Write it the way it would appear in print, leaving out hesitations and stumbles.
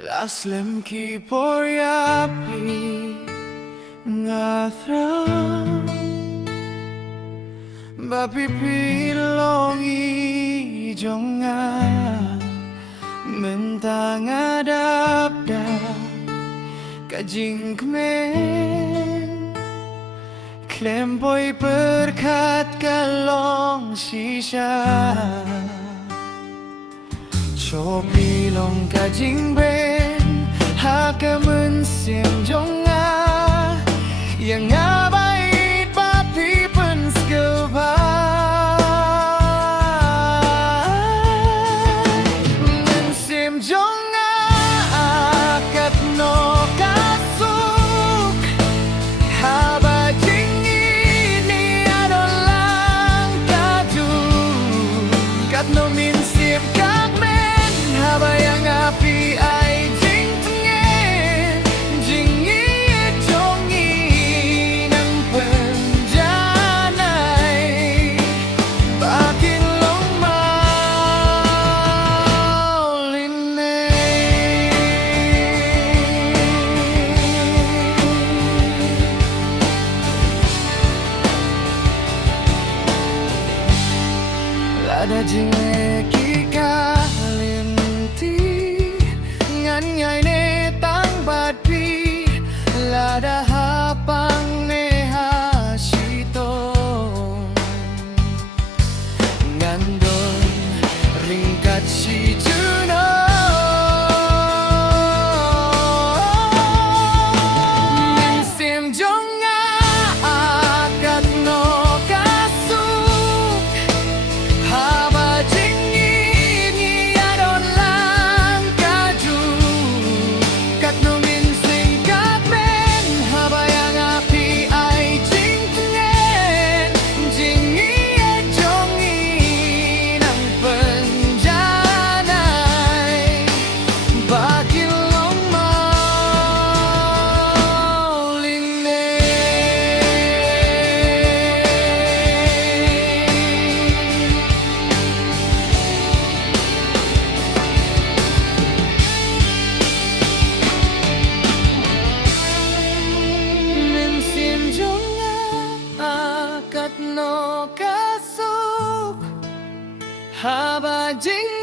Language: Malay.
Laslem ki por yapi ngathram Bapipilongi jonga Mentang adapda Kajing kemen Klempoi berkat kalong shisha Chopi long kajing ben Haka mensim jonga Yang abait papi penskeba Mensim jonga akat no kasuk Haba jingini adolang kaju Kat no minsim kakmen Haba yang api ay jing tengen Jing iye jongi ng penjanay Bakin long maulinay Lada jing kika Ngai ne tang bat pi lada hapang ne hasitong ngandon ringkat si juno minsim jonga akat no kasuk haba jingini adon lang kaju kat no minsing kat men haba yang api ay jing tengen jing iye jongi ng penjanay bakil long Minsim jonga akat no kasuk haba jing